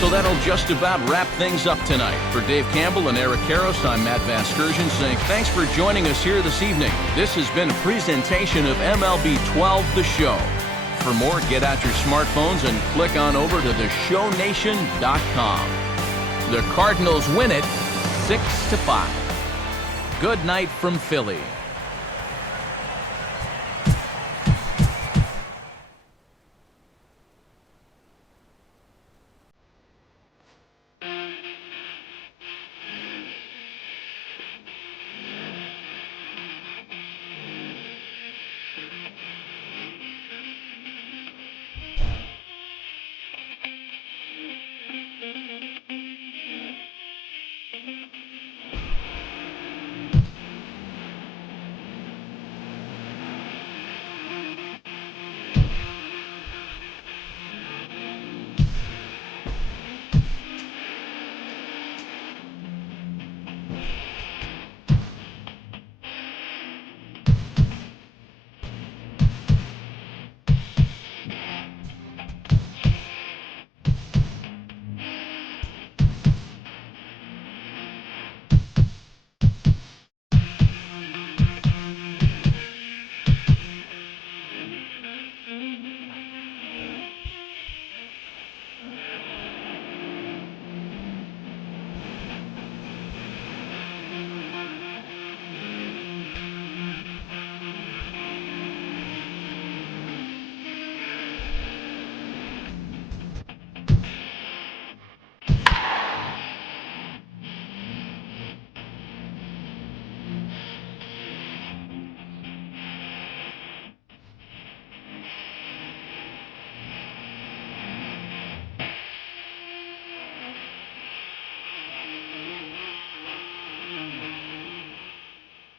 So that'll just about wrap things up tonight. For Dave Campbell and Eric Karros, I'm Matt Vasgersian saying thanks for joining us here this evening. This has been a presentation of MLB 12 The Show. For more, get out your smartphones and click on over to theshownation.com. The Cardinals win it 6-5. Good night from Philly.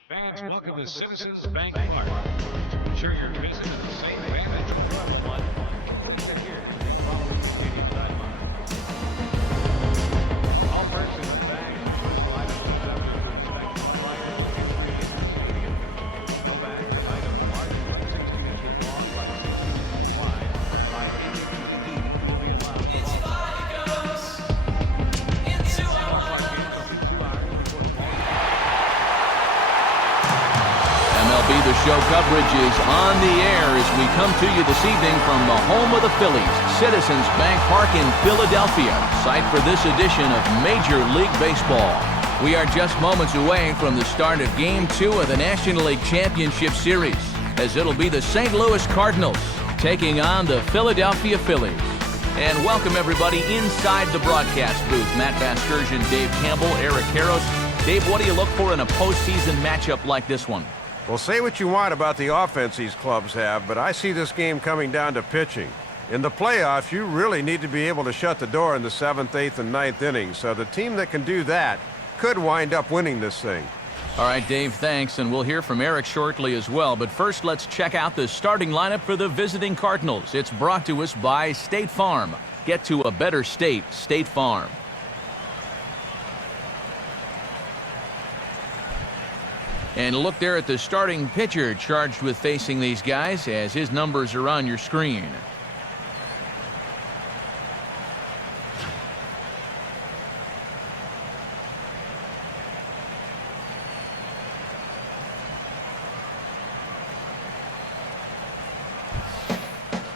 Fans, welcome to Citizens Bank Park. To ensure your visit is a safe vantage. Please adhere to the following stadium guidelines. All persons, bags, and personal items are subject to inspection prior to entry into the stadium. No bag or item larger than 60 inches long by 60 inches wide by 8 inches deep will be allowed to all park. All park games will be 2 hours before the ball. MLB The Show coverage is on the air as we come to you this evening from the home of the Phillies, Citizens Bank Park in Philadelphia, site for this edition of Major League Baseball. We are just moments away from the start of Game 2 of the National League Championship Series, as it'll be the St. Louis Cardinals taking on the Philadelphia Phillies. And welcome everybody inside the broadcast booth. Matt Vasgersian, Dave Campbell, Eric Karros. Dave, what do you look for in a postseason matchup like this one? Well, say what you want about the offense these clubs have, but I see this game coming down to pitching. In the playoffs, you really need to be able to shut the door in the 7th, 8th, and 9th innings, so the team that can do that could wind up winning this thing. All right, Dave, thanks, and we'll hear from Eric shortly as well. But first, let's check out the starting lineup for the visiting Cardinals. It's brought to us by State Farm. Get to a better state, State Farm. And look there at the starting pitcher charged with facing these guys, as his numbers are on your screen.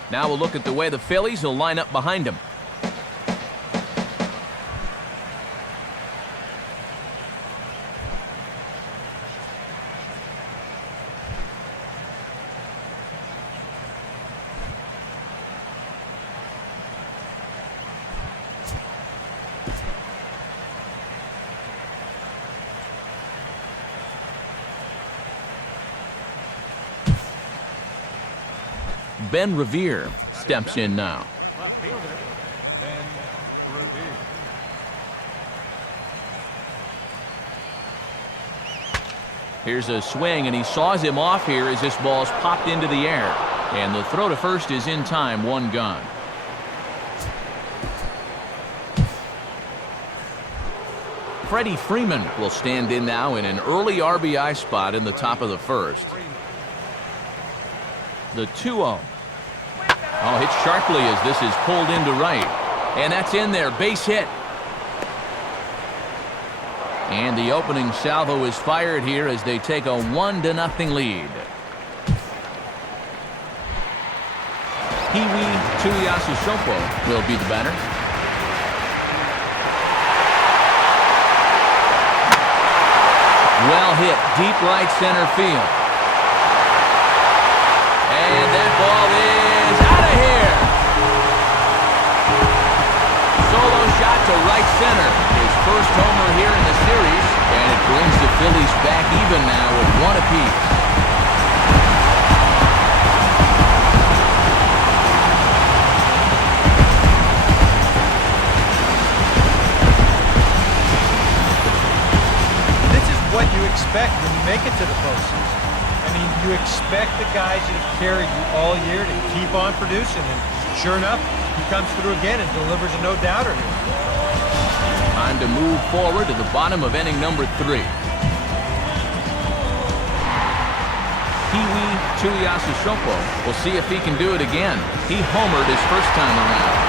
Now we'll look at the way the Phillies will line up behind him. Ben Revere steps in now. Left fielder, Ben Revere. Here's a swing, and he saws him off here as this ball's popped into the air. And the throw to first is in time, 1 gone. Freddie Freeman will stand in now in an early RBI spot in the top of the first. The 2-0. Oh, hit sharply as this is pulled into right. And that's in there. Base hit. And the opening salvo is fired here as they take a 1-0 lead. Peewee Rtts will be the batter. Well hit, deep right center field. And that ball is out of here. Solo shot to right center. His first homer here in the series. And it brings the Phillies back even now with one apiece. What you expect when you make it to the postseason. I mean, you expect the guys that have carried you all year to keep on producing, and sure enough, he comes through again and delivers a no-doubter here. Time to move forward to the bottom of inning number 3. Peewee Rtts will see if he can do it again. He homered his first time around.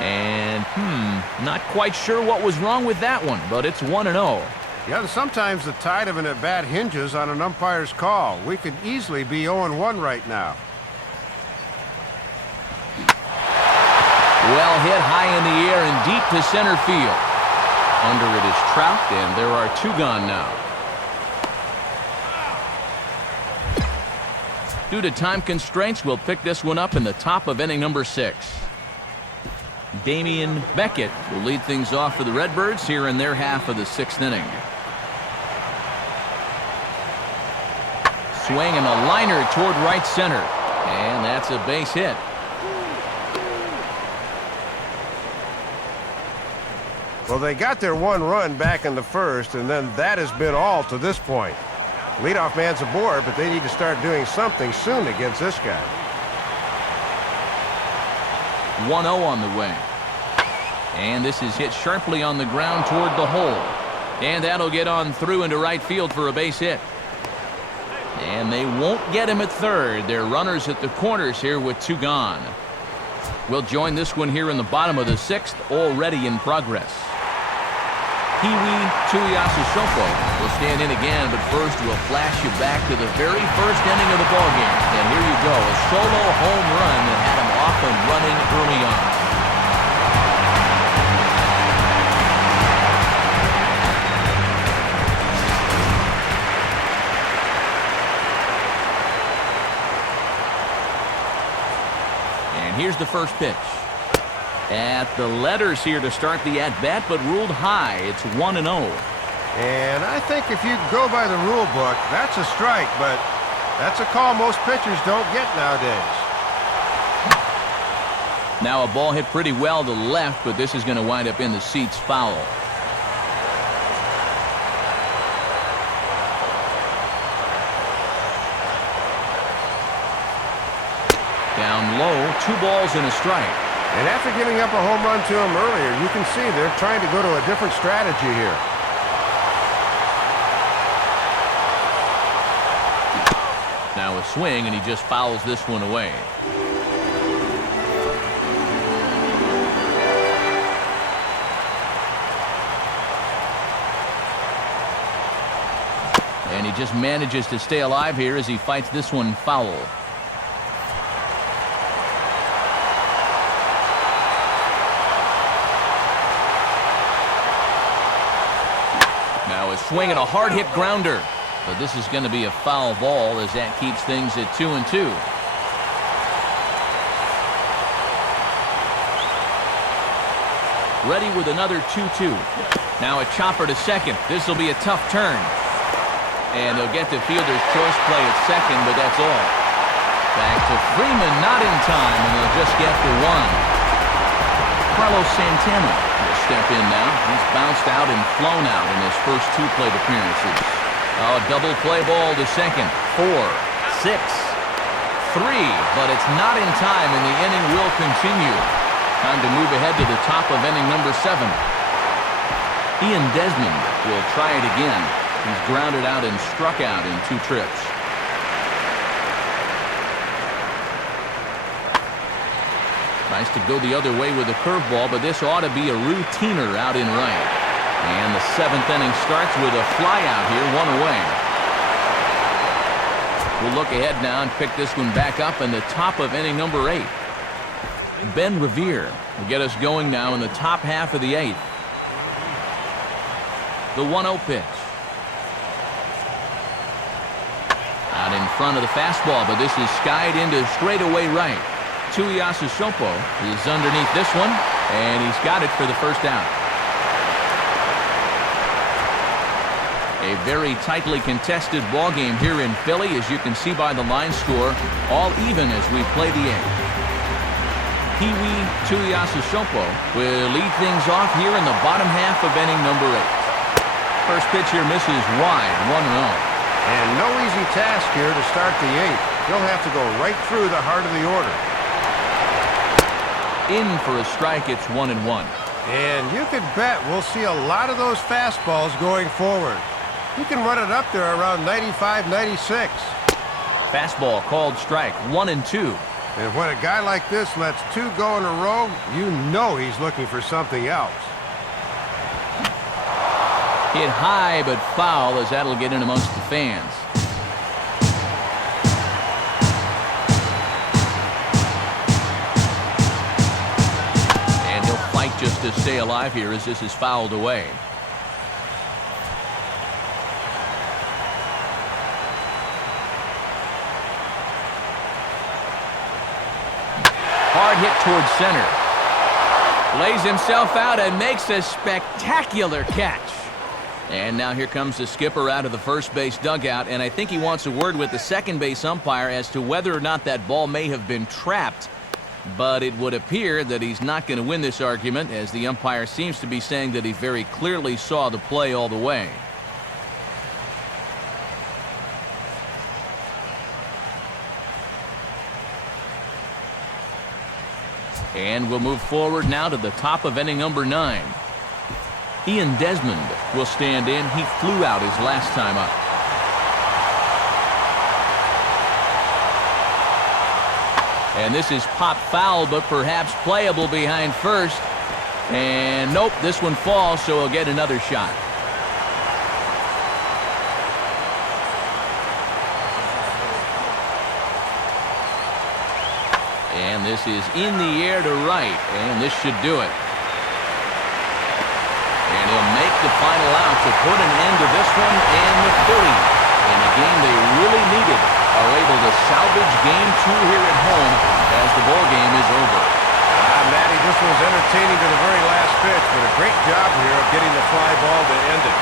And, not quite sure what was wrong with that one, but it's 1-0. Yeah, sometimes the tide of an at-bat hinges on an umpire's call. We could easily be 0-1 right now. Well hit high in the air and deep to center field. Under it is Trout, and there are 2 gone now. Due to time constraints, we'll pick this one up in the top of inning number 6. Damian Beckett will lead things off for the Redbirds here in their half of the 6th inning. Swing and a liner toward right center. And that's a base hit. Well, they got their 1 run back in the first, and then that has been all to this point. Leadoff man's aboard, but they need to start doing something soon against this guy. 1-0 on the way. And this is hit sharply on the ground toward the hole. And that'll get on through into right field for a base hit. And they won't get him at third. They're runners at the corners here with 2 gone. We'll join this one here in the bottom of the 6th, already in progress. Peewee Rtts will stand in again, but first we'll flash you back to the very first inning of the ballgame. And here you go, a solo home run that had him off and running early on. And here's the first pitch. At the letters here to start the at-bat, but ruled high. It's 1-0. And I think if you go by the rule book, that's a strike, but that's a call most pitchers don't get nowadays. Now a ball hit pretty well to left, but this is going to wind up in the seats foul. Down low, 2 balls and a strike. And after giving up a home run to him earlier, you can see they're trying to go to a different strategy here. Now a swing, and he just fouls this one away. And he just manages to stay alive here as he fights this one foul. Now a swing and a hard hit grounder. But this is going to be a foul ball as that keeps things at 2-2. Ready with another 2-2. Now a chopper to second. This will be a tough turn. And they'll get the fielder's choice play at second, but that's all. Back to Freeman, not in time, and they'll just get the 1. Carlos Santana will step in now. He's bounced out and flown out in his first 2 plate appearances. Oh, double play ball to second. 4, 6, three, but it's not in time, and the inning will continue. Time to move ahead to the top of inning number 7. Ian Desmond will try it again. He's grounded out and struck out in 2 trips. Nice to go the other way with a curveball, but this ought to be a routiner out in right. And the 7th inning starts with a fly out here, 1 away. We'll look ahead now and pick this one back up in the top of inning number 8. Ben Revere will get us going now in the top half of the 8th. The 1-0 pitch. Out in front of the fastball, but this is skied into straightaway right. Tuiasu Sopo is underneath this one, and he's got it for the first out. A very tightly contested ball game here in Philly, as you can see by the line score, all even as we play the 8th. Peewee Rtts will lead things off here in the bottom half of inning number 8. First pitch here misses wide, 1-0. And no easy task here to start the 8th. He'll have to go right through the heart of the order. In for a strike, it's 1-1. And you could bet we'll see a lot of those fastballs going forward. You can run it up there around 95, 96. Fastball called strike, 1-2. And when a guy like this lets 2 go in a row, you know he's looking for something else. Hit high but foul, as that'll get in amongst the fans. And he'll fight just to stay alive here as this is fouled away. Hard hit towards center. Lays himself out and makes a spectacular catch. And now here comes the skipper out of the first base dugout, and I think he wants a word with the second base umpire as to whether or not that ball may have been trapped. But it would appear that he's not going to win this argument, as the umpire seems to be saying that he very clearly saw the play all the way. And we'll move forward now to the top of inning number 9. Ian Desmond will stand in. He flew out his last time up. And this is pop foul, but perhaps playable behind first. And nope, this one falls, so he'll get another shot. And this is in the air to right, and this should do it. And he'll make the final out to put an end to this one, and the Phillies, in a game they really needed, are able to salvage game 2 here at home as the ball game is over. Matty, this was entertaining to the very last pitch, but a great job here of getting the fly ball to end it.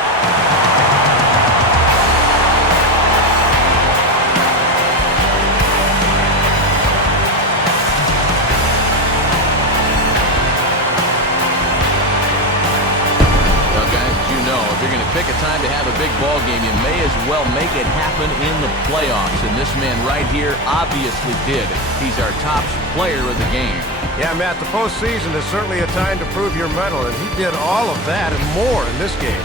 If you're going to pick a time to have a big ball game, you may as well make it happen in the playoffs. And this man right here obviously did. He's our top player of the game. Yeah, Matt, the postseason is certainly a time to prove your mettle, and he did all of that and more in this game.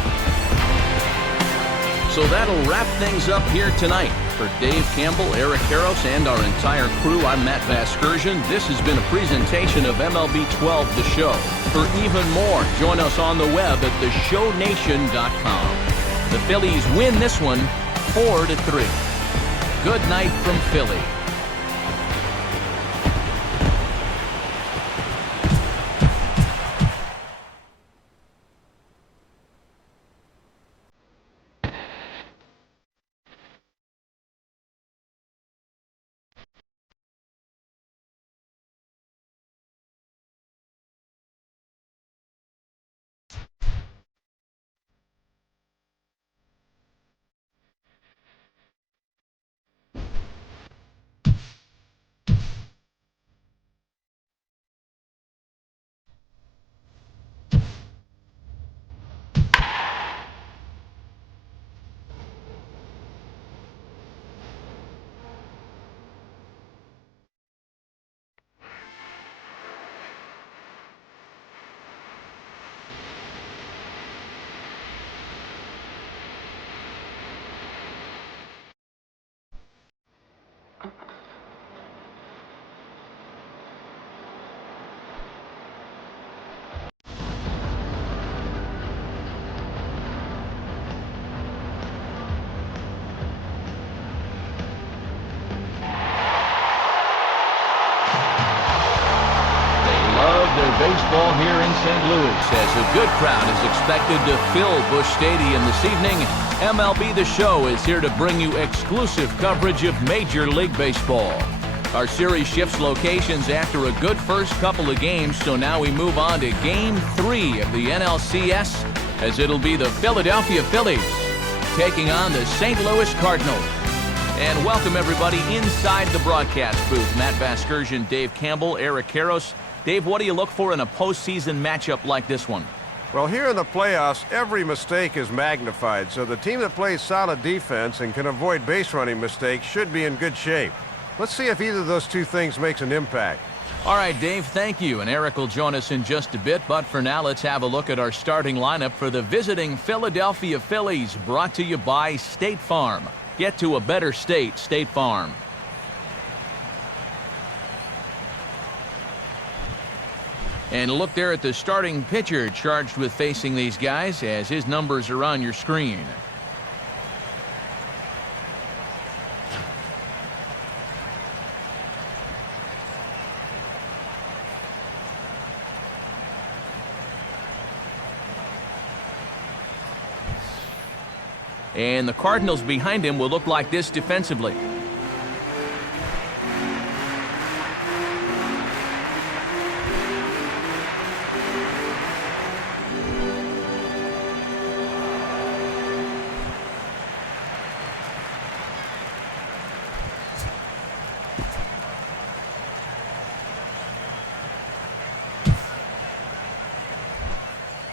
So that'll wrap things up here tonight. For Dave Campbell, Eric Harros, and our entire crew, I'm Matt Vasgersian. This has been a presentation of MLB 12 The Show. For even more, join us on the web at theshownation.com. The Phillies win this one 4-3. Good night from Philly. baseball here in St. Louis as a good crowd is expected to fill Busch Stadium this evening. MLB The Show is here to bring you exclusive coverage of Major League Baseball. Our series shifts locations after a good first couple of games, so now we move on to Game 3 of the NLCS, as it'll be the Philadelphia Phillies taking on the St. Louis Cardinals. And welcome everybody inside the broadcast booth. Matt Vasgersian, Dave Campbell, Eric Karros. Dave, what do you look for in a postseason matchup like this one? Well, here in the playoffs, every mistake is magnified, so the team that plays solid defense and can avoid base running mistakes should be in good shape. Let's see if either of those two things makes an impact. All right, Dave, thank you. And Eric will join us in just a bit, but for now, let's have a look at our starting lineup for the visiting Philadelphia Phillies, brought to you by State Farm. Get to a better state, State Farm. And look there at the starting pitcher charged with facing these guys, as his numbers are on your screen. And the Cardinals behind him will look like this defensively.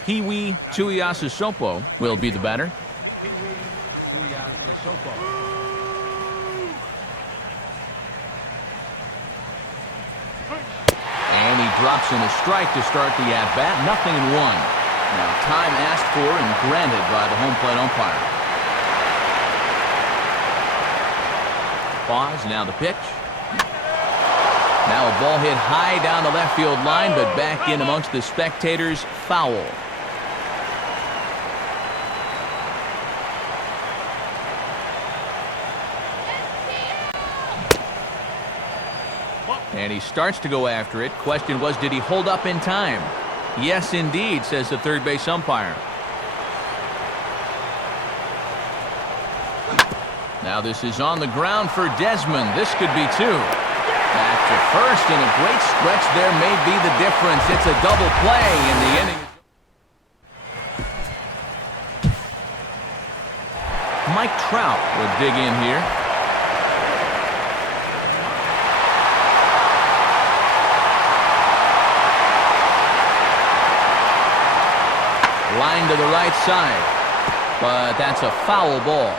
Peewee Rtts will be the batter. And he drops in a strike to start the at-bat. 0-1. Now, time asked for and granted by the home plate umpire. Pause, now the pitch. Now a ball hit high down the left field line, but back in amongst the spectators, foul. And he starts to go after it. Question was, did he hold up in time? Yes, indeed, says the third base umpire. Now this is on the ground for Desmond. This could be two. Back to first, and a great stretch there may be the difference. It's a double play in the inning. Mike Trout will dig in here. Line to the right side, but that's a foul ball.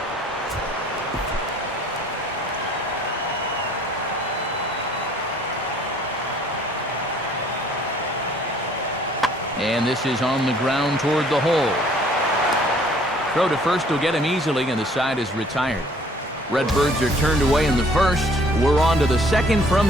And this is on the ground toward the hole. Throw to first will get him easily, and the side is retired. Redbirds are turned away in the first. We're on to the second from